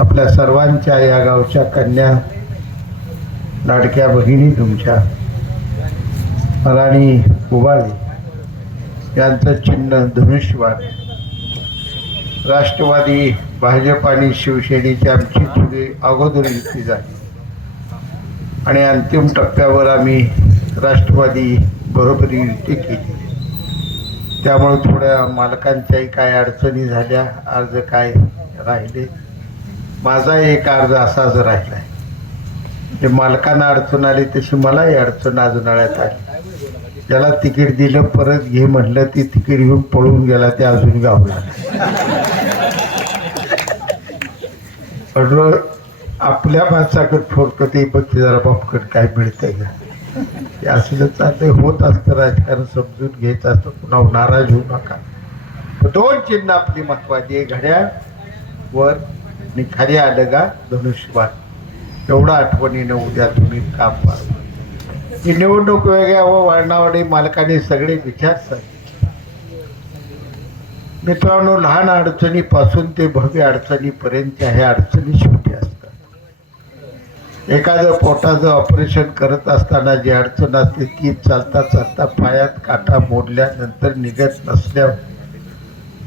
आपल्या सर्वांच्या या गावच्या कन्या लाडक्या भगिनी तुमच्या राणी उबाळे यांचं चिन्ह धनुष्यबाण राष्ट्रवादी भाजप आणि शिवसेनेची आमची थोडी अगोदर युती झाली आणि अंतिम टप्प्यावर आम्ही राष्ट्रवादी बरोबर युती केली. त्यामुळे थोड्या मालकांच्याही काय अडचणी झाल्या, अर्ज काय राहिले. माझा एक अर्ज असाच राहिला आहे. जे मालकांना अडचण आली तशी मलाही अडचण अजूनळ्यात आली. ज्याला तिकीट दिलं परत घे म्हटलं ती तिकीट घेऊन पळून गेला, ते अजून गावला. पण आपल्या माणसाकडे फोडकं ते बघ जरा बापकड काय मिळतंय का, हे असलं चाललंय. होत असतं राजकारण, समजून घ्यायचं असतं. पुन्हा नाराज होऊ नका. दोन चिन्ह आपली महत्वाची आहे, घड्याळ वर आणि खाली आलं का धनुष्यबाण. एवढं आठवणीनं उद्या तुम्ही काम करा. ही निवडणूक वेगळ्या व वाढणावाडी मालकाने सगळे विचार सांगितले. मित्रांनो, लहान अडचणीपासून ते भव्य अडचणीपर्यंतच्या ह्या अडचणी शेवटी असतात. एखादं पोटाचं ऑपरेशन करत असताना जी अडचण असते ती चालता चालता पायात काटा मोडल्यानंतर निघत नसल्यावर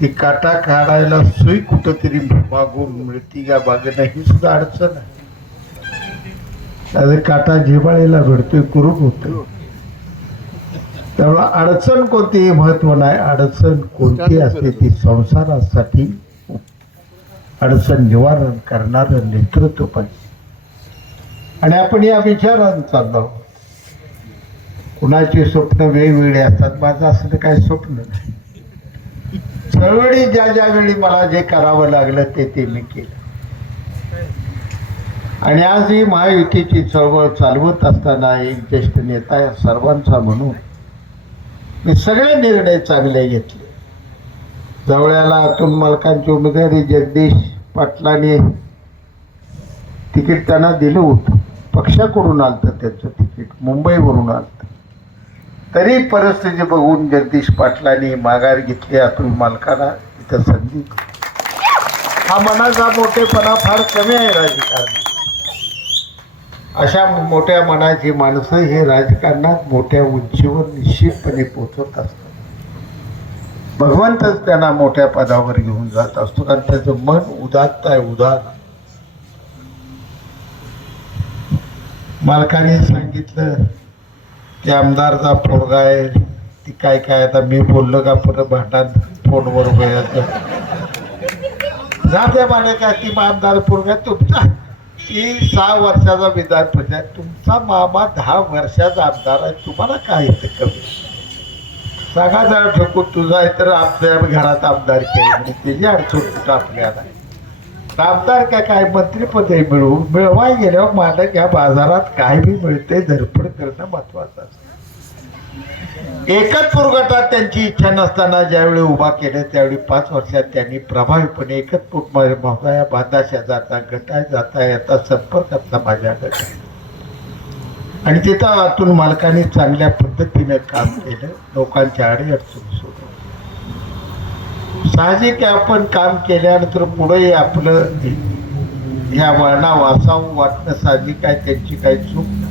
ती काटा काढायला सुई कुठंतरी मागून मिळती का बागणं, ही सुद्धा अडचण आहे. काटा जिव्हाळीला भेटतोय, कुरूप होतोय. त्यामुळे अडचण कोणतीही महत्व नाही. अडचण कोणती असते ती संसारासाठी अडचण निवारण करणारं नेतृत्व पाहिजे. आणि आपण या विचारानं चाललो. कुणाची स्वप्न वेगवेगळी असतात. माझं असं काही स्वप्न नाही. चळवळी ज्या ज्या वेळी मला जे करावं लागलं ते मी केलं. आणि आज ही महायुतीची चळवळ चालवत असताना एक ज्येष्ठ नेता या सर्वांचा म्हणून मी सगळे निर्णय चांगले घेतले. जवळ्याला अतुल मालकांची उमेदवारी जगदीश पाटलांनी तिकीट त्यांना दिलं होतं. पक्षाकडून आलं त्यांचं तिकीट, मुंबईवरून आलं. तरी परिस्थिती बघून जगदीश पाटलांनी माघार घेतली. अतुल मालकांना इथं संधी. हा मनाचा मोठेपणा फार कमी आहे राजकारणात. अशा मोठ्या मनाची माणसं हे राजकारणात मोठ्या उंचीवर निश्चितपणे पोचत असतात. भगवंतच त्यांना मोठ्या पदावर घेऊन जात असतो, कारण त्याचं मन उदात्त आहे, उदार. मालकाने सांगितलं की आमदारचा पोरगा आहे, ती काय काय आता मी बोललो का परत भांडण फोनवर व्हायचं. जाते मला काय ती आमदार पोरगा तुमचा, ती 6 वर्षाचा विधान परिषद, तुमचा मामा 10 वर्षाचा आमदार आहे, तुम्हाला काय येतं कमी सांगा जरा. ठोकून तुझा आहे तर आपल्या घरात आमदार केली म्हणजे त्याची अडचण कुठं आपल्याला. आमदार काय मंत्रीपदही मिळवाय गेल्यावर मालक या बाजारात काय बी मिळते धडपड करणं महत्वाचं असतं. एकच गटात त्यांची इच्छा नसताना ज्यावेळी उभा केलं त्यावेळी 5 वर्षात त्यांनी प्रभावीपणे एकच महोदया बांधा शेजारचा गट आहे, जाता येता संपर्कातला माझ्या गट आहे. आणि तिथं अतुल मालकांनी चांगल्या पद्धतीने काम केलं, लोकांच्या अडीअडचणी सोडवल्या. साहजिक आपण काम केल्यानंतर पुढे आपलं ह्या वळणा वासावं वाटणं साहजिक आहे, त्यांची काही चूक नाही.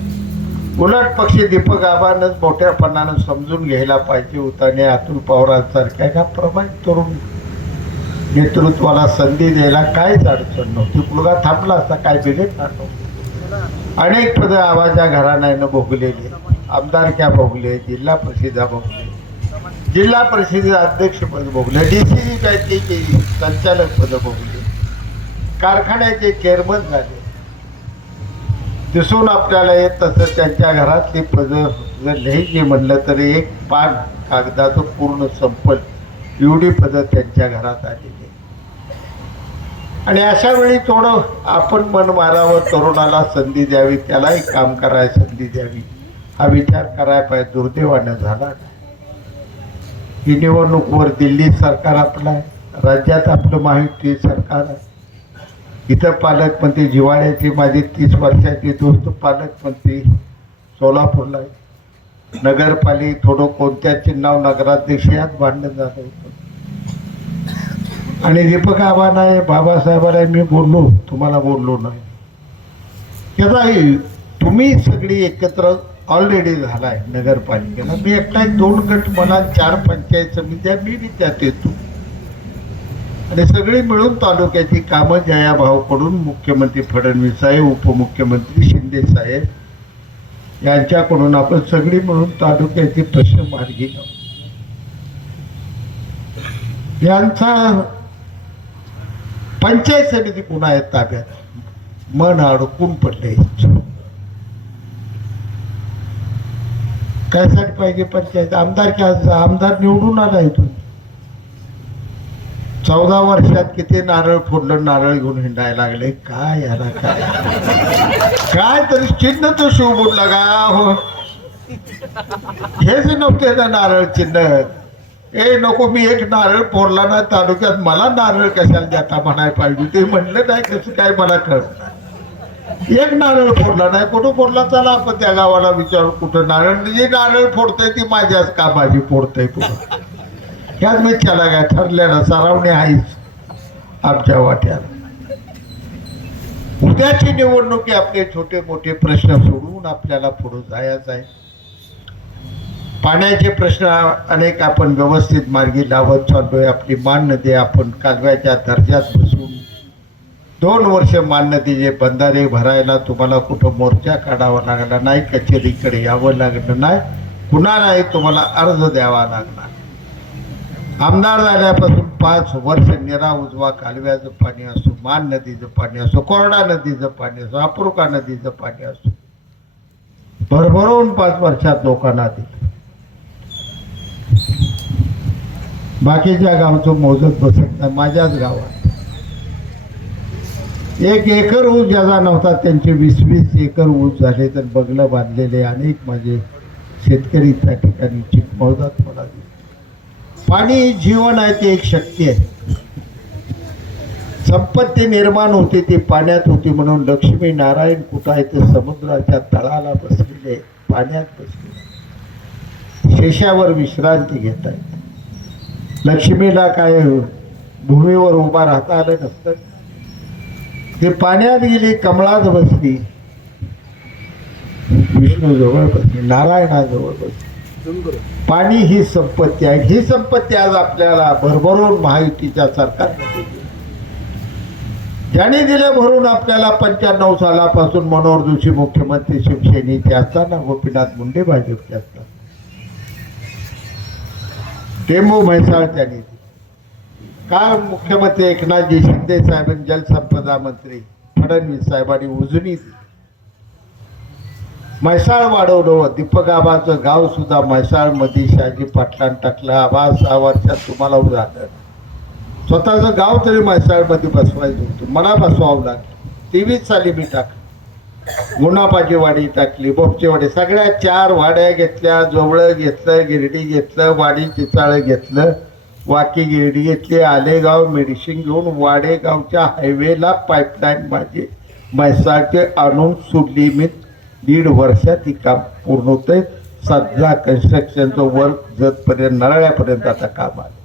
उलट पक्षी दीपक आबांनाच मोठ्यापणानं समजून घ्यायला पाहिजे होतं आणि अतुल पवारांसारख्या एका प्रभावित तरुण नेतृत्वाला संधी द्यायला काहीच अडचण नव्हती. मुलगा थांबला असता काय बिघडणार नव्हतं. अनेक पदं आवाजा घराण्यानं भोगलेली, आमदारक्या भोगले, जिल्हा परिषदा भोगले, जिल्हा परिषदेचं अध्यक्षपद भोगले, DCC बँकेची संचालक पदं भोगले, कारखान्याचे चेअरमन झाले. दिसून आपल्याला येत तसं त्यांच्या घरातली पदं जर लिहायची म्हणलं तरी एक पान कागदाचं पूर्ण संपल एवढी पदं त्यांच्या घरात आलेली. आणि अशा वेळी थोडं आपण मन मारावं, तरुणाला संधी द्यावी, त्यालाही काम करायला संधी द्यावी, हा विचार करायला पाहिजे. दुर्दैवानं झाला नाही. ही निवडणूकवर दिल्ली सरकार आपलं आहे, राज्यात आपलं महायुती सरकार आहे. इथं पालकमंत्री जिवाळ्याची माझी 30 वर्षाची दोस्त पालकमंत्री सोलापूरला आहे. नगरपालिका थोडं कोणत्या चिन्हावर नगराध्यक्ष यात भांडण झालं होतं. आणि दीपक आबा नाही, बाबासाहेबांना मी बोललो, तुम्हाला बोललो नाही. त्याचाही तुम्ही सगळी एकत्र ऑलरेडी झालाय नगरपालिकेला. मी एकटा 2 गट मला 4 पंचायत समित्या मी त्यात येतो आणि सगळी मिळून तालुक्याची कामं जयाभाऊकडून मुख्यमंत्री फडणवीस साहेब, उपमुख्यमंत्री शिंदे साहेब यांच्याकडून आपण सगळी मिळून तालुक्याचे प्रश्न मार्गी लावू. यांचा पंचायत समिती पुन्हा आहेत ताब्यात, मन अडकून पडले. कायसाठी पाहिजे पंचायत? आमदार निवडून आला इथून. 14 वर्षात किती नारळ फोडलं, नारळ घेऊन हिंडायला लागले. काय याला काय तरी चिन्ह तो शिवबोडला का हो, हेच नव्हते ना नारळ चिन्ह. नको, मी एक नारळ फोडला ना तालुक्यात, मला नारळ कशाला देता म्हणाय पाहिजे. ते म्हणलं नाही, कसं काय मला कळत. एक नारळ फोडला नाही, कुठं फोडला? चला आपण त्या गावाला विचारू कुठं नारळ. जे नारळ फोडतंय ती माझ्याच कामाची फोडतंय पुढं. ह्याच मी त्याला काय ठरलेला सरावणे आहेच आमच्या वाट्याला. उद्याची निवडणुकी आपले छोटे मोठे प्रश्न सोडवून आपल्याला पुढे जायचं आहे. पाण्याचे प्रश्न अनेक आपण व्यवस्थित मार्गी लावत चाललोय. आपली मान नदी आपण कालव्याच्या दर्जात बसून 2 वर्ष मान नदीचे बंधारे भरायला तुम्हाला कुठं मोर्चा काढावा लागला नाही, कचेरीकडे यावं लागलं नाही, कुणालाही तुम्हाला अर्ज द्यावा लागला. आमदार झाल्यापासून 5 वर्ष निरा उजवा कालव्याचं पाणी असो, मान नदीचं पाणी असो, कोरडा नदीचं पाणी असो, अपुर्का नदीचं पाणी असो, भरभरून 5 वर्षात लोकांना दिलं. बाकीच्या गावचं मोजत बसत नाही. माझ्याच गावात 1 एकर ऊस ज्याचा नव्हता त्यांचे 20-20 एकर ऊस झाले. तर बंगलं बांधलेले अनेक माझे शेतकरी त्या ठिकाणी चिकमौजात मला दिले. पाणी जीवन आहे, ते एक शक्ती आहे. संपत्ती निर्माण होते ती पाण्यात होती. म्हणून लक्ष्मी नारायण कुठं आहे ते समुद्राच्या तळाला बसलेले, पाण्यात बसलेले, शेषावर विश्रांती घेत आहेत. लक्ष्मीला काय भूमीवर उभा राहता आलं नसतं. ते पाण्यात गेली, कमळात बसली, विष्णू जवळ बसली, नारायणाजवळ बसली. पाणी ही संपत्ती आहे. ही संपत्ती आज आपल्याला भरभरून महायुतीच्या सरकारने दिली. ज्याने दिलं भरून आपल्याला 95 सालापासून मनोहर जोशी मुख्यमंत्री शिवसेनेचे असताना, गोपीनाथ मुंडे भाजपचे असताना, टेंबू म्हैसाळ त्यांनी, काय मुख्यमंत्री एकनाथजी शिंदे साहेबांनी, जलसंपदा मंत्री फडणवीस साहेबांनी उजनी दिली. म्हैसाळ वाढवलं. दीपक आबाचं गाव सुद्धा म्हैसाळमध्ये शहाजी पाटलांनी टाकलं. आबा 6 वर्षात तुम्हाला झालं. स्वतःचं गाव तरी म्हैसाळमध्ये बसवायचं होतं, मला बसवावं लागलं. 23 साली मी टाकलं. गुणापाची वाडी टाकली, बोपची वाडी, सगळ्या 4 वाड्या घेतल्या. जवळ घेतलं, गिरडी घेतलं, वाडी चिचाळ घेतलं, वाकी गिरडी घेतली, आलेगाव मेडिसिन घेऊन वाडेगावच्या हायवेला पाईपलाईन माझी म्हैसाळचे आणून सोडली. मी 1.5 वर्षात ही काम पूर्ण होतंय. सध्या कन्स्ट्रक्शनचं वर्क जतपर्यंत नळाल्यापर्यंत आता काम आलं.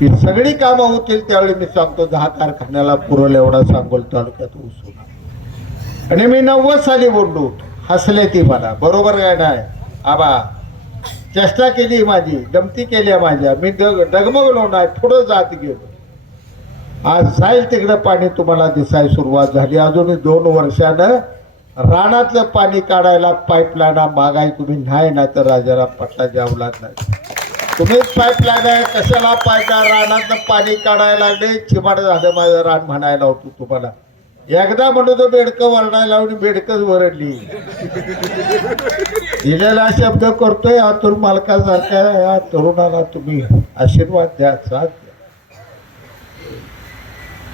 ही सगळी कामं होतील त्यावेळी मी सांगतो 10 कारखान्याला पुरवलं एवढा सांगोल तालुक्यात ऊस होणार. आणि मी 90 साली बोललो होतो. हसले ती मला, बरोबर काय नाही आबा, चेष्टा केली माझी, गमती केल्या माझ्या, मी डगमगलो नाही, पुढं जात गेलो. आज जाईल तिकडं पाणी तुम्हाला दिसायला सुरुवात झाली. अजूनही 2 वर्षानं रानातलं पाणी काढायला पाईपलाईन मागाय तुम्ही नाही ना तर राजाराम पाटलाच्या अवलाद नाही. तुम्हीच पाईपलाईन आहे, कशाला पाहिजे? रानातलं पाणी काढायला लागले, चिमाड झालं माझं रान म्हणायला होतो तुम्हाला. एकदा म्हणतो बेडकं वरडायला लावून बेडकच वरडली. दिलेला शब्द करतोय आतूर मालकासारख्या या तरुणाला तुम्ही आशीर्वाद द्या, साथ द्या.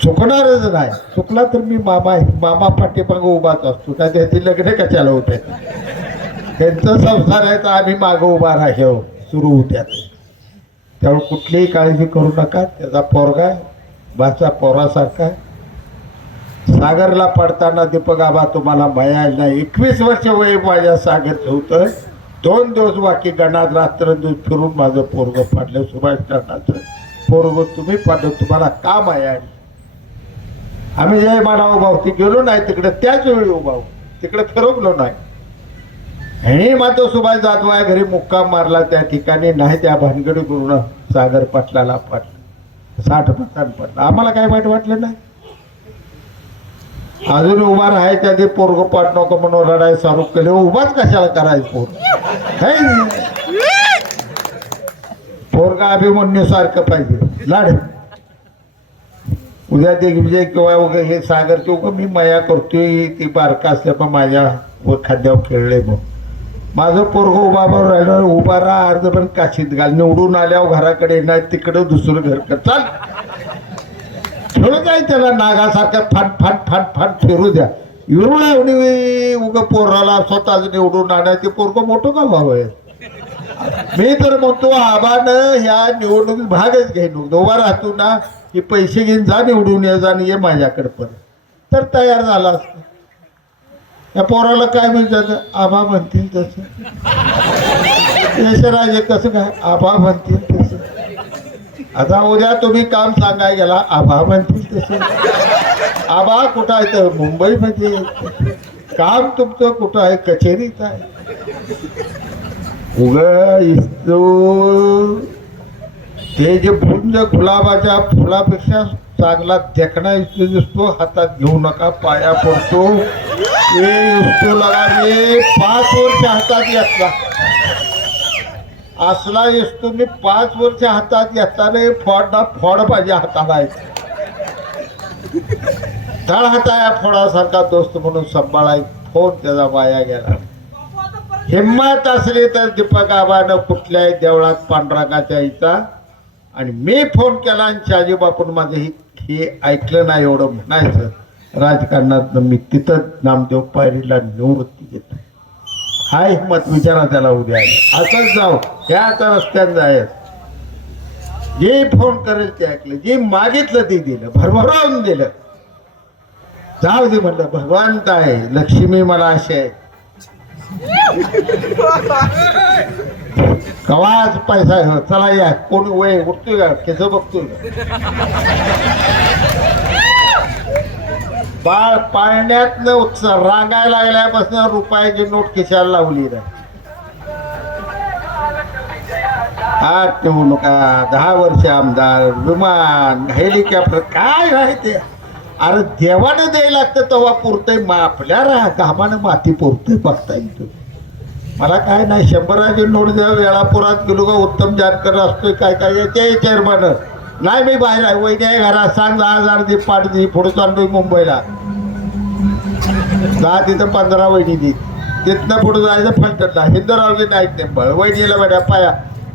चुकणारच नाही. चुकला तर मी मामा आहे, मामा पाठीमागं उभाच असतो. का त्याची लग्न कशाला होते? त्यांचा संसार आहे तर आम्ही मागं उभा राहावं सुरू होत्यात. त्यामुळे कुठलीही काळजी करू नका. त्याचा पोरगा भाचा पोरासारखा. सागरला पडताना दीपक आबा तुम्हाला मिळायला नाही. 21 वर्ष वय माझ्या सागरचं होतं. 2 दिवस वाकी गणात रात्रंदिवस फिरून माझं पोरगं पाडलं. सुभाष ठाणाचं पोरग तुम्ही पाठव, तुम्हाला काम आहे. आणि आम्ही जय माना उभा होती गेलो नाही तिकडे, त्याच वेळी उभा हो, तिकडे फिरवलो नाही. हे मात्र सुभाष जाधव घरी मुक्काम मारला त्या ठिकाणी, नाही त्या भानगडी पूर्ण सागर पाटलाला पाटलं 60 मतांनी पडलं. आम्हाला काय वाईट वाटलं नाही. अजून उभा राहायच्या आधी पोरग पाठ नको म्हणून रडाय चालू केले. उभाच कशाला करायचं पोर, पोरगा अभिमन्यू सारखं पाहिजे लाड. उद्या दिग्विजय किंवा हे सागरचे उगा मी मया करतोय, ती बारका असल्या पण माझ्या खाद्यावर खेळले. मग माझं पोरग उभा राहिलं, उभा राहा अर्ध पण काशीत घाल, निवडून आल्यावर घराकडे नाही तिकडं दुसरं घर कर, चाल खेळू द्या त्याला नागासारखं फाट फाट फाट फाट फिरू द्या. एवढं एवढी उग पोराला स्वतःच निवडून आणायचे, पोरग मोठं का व्हावं. मी तर म्हणतो आबानं ह्या निवडणुकीत भागच घेईन, उभा राहतो ना की पैसे घेऊन जा निवडून ये, जा आणि ये माझ्याकडे परत, तर तयार झाला असतो. या पोराला काय म्हणतात, आबा म्हणतील तसं. यशराजे कसं काय, आबा म्हणतील तसं. आता उद्या तुम्ही काम सांगाय गेला, आबा म्हणतील तसं. आबा कुठं आहे तर मुंबईमध्ये, काम तुमचं कुठं आहे, कचेरीत आहे. उग ते जे फुंज गुलाबाच्या फुलापेक्षा चांगला देखणा इस्तो दिसतो, हातात घेऊ नका, पाया पडतो. हे इस्तो लगा, 5 वर्ष हातात घेतला असला इस्तो मी 5 वर्ष हातात घेतला. फोड पाहिजे हाताला, तळ हाता या फोडासारखा दोस्त म्हणून सांभाळाय. फोन त्याचा वाया गेला. हिंमत असली तर दीपक आबानं कुठल्याही देवळात पांडुरंगाच्या इचा, आणि मी फोन केला आणि शहाजी बापून माझं हे ऐकलं नाही एवढं म्हणायचं. राजकारणात मी तिथं नामदेव पायरीला निवृत्ती घेतो. हा हिंमत विचारा त्याला उद्या. असंच जाऊ त्याच रस्त्यात जायचं, जे फोन करेल ते ऐकलं, जे मागितलं ते दिलं, भरभरावून दिलं. जाऊ दे म्हणलं, भगवान काय लक्ष्मी मला अशी आहे, कवाच पैसा हो, चला या. कोण वय उठतोय का, केस बघतोय बाळ पाळण्यात रांगायला लागल्यापासून रुपयाची नोट खिशाला लावली नाही. हात ठेवू नका, 10 वर्ष आमदार, विमान, हेलिकॉप्टर, काय आहे ते. अरे देवानं द्यायला लागतं तेव्हा पुरतंय, आपल्या घामानं माती पुरतंय. बघता येईल मला काय नाही. 100ची नोट जेव्हा वेळापुरात गेलो का उत्तम जानकर असतोय, काय काय येते चेअरमन, नाही मी बाहेर आहे, वैद्य आहे घरात, सांग 10,000 दे, पाठ दे, पुढे चाललोय मुंबईला, जा तिथं 15 वहिनी दे, तिथनं पुढे जायचं फलटणला, हिंदरावजी नाईट टेम्पल, वहिनीला बेड्या पाया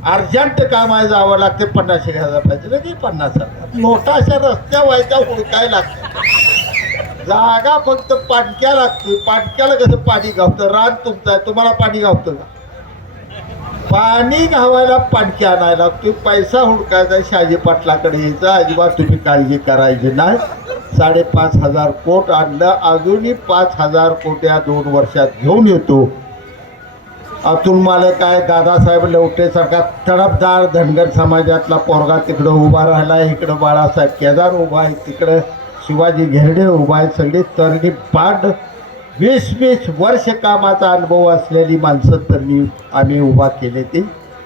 अर्जंट काम आहे, जावं लागते, 50,000 पाहिजे की 50,000 नोटा अशा रस्त्या व्हायच्या हुडकाय लागतं. जागा फक्त पाणक्या लागतोय. पाणक्याला कसं पाणी गावतं, रान तुमचं आहे, तुम्हाला पाणी गावतं का. पाणी घावायला पाणकी आणायला लागतोय. पैसा हुडकायचा शहाजी पाटलाकडे यायचा, अजिबात तुम्ही काळजी करायची नाही. 5,500 कोट आणलं, अजूनही 5,000 कोट या 2 वर्षात घेऊन येतो. अतुल मालक आहे, दादासाहेब लवटे सारखा तडफदार धनगर समाजातला पोरगा तिकडं उभा राहिला, इकडं बाळासाहेब केदार उभा आहे, तिकडं शिवाजी घेरडे उभा आहे. सगळी तरणी पाठ 20-20 वर्ष कामाचा अनुभव असलेली माणसं तरणी आम्ही उभा केले. ते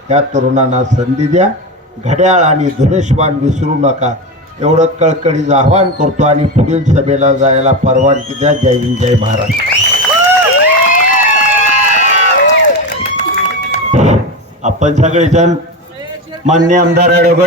त्या तरुणांना संधी द्या, घड्याळ आणि धनुष्यबाण विसरू नका, एवढं कळकळीचं आवाहन करतो. आणि पुढील सभेला जायला परवानगी द्या. जय हिंद, जय महाराष्ट्र. आपण सगळेजण मान्य आमदार ॲडव्होकेट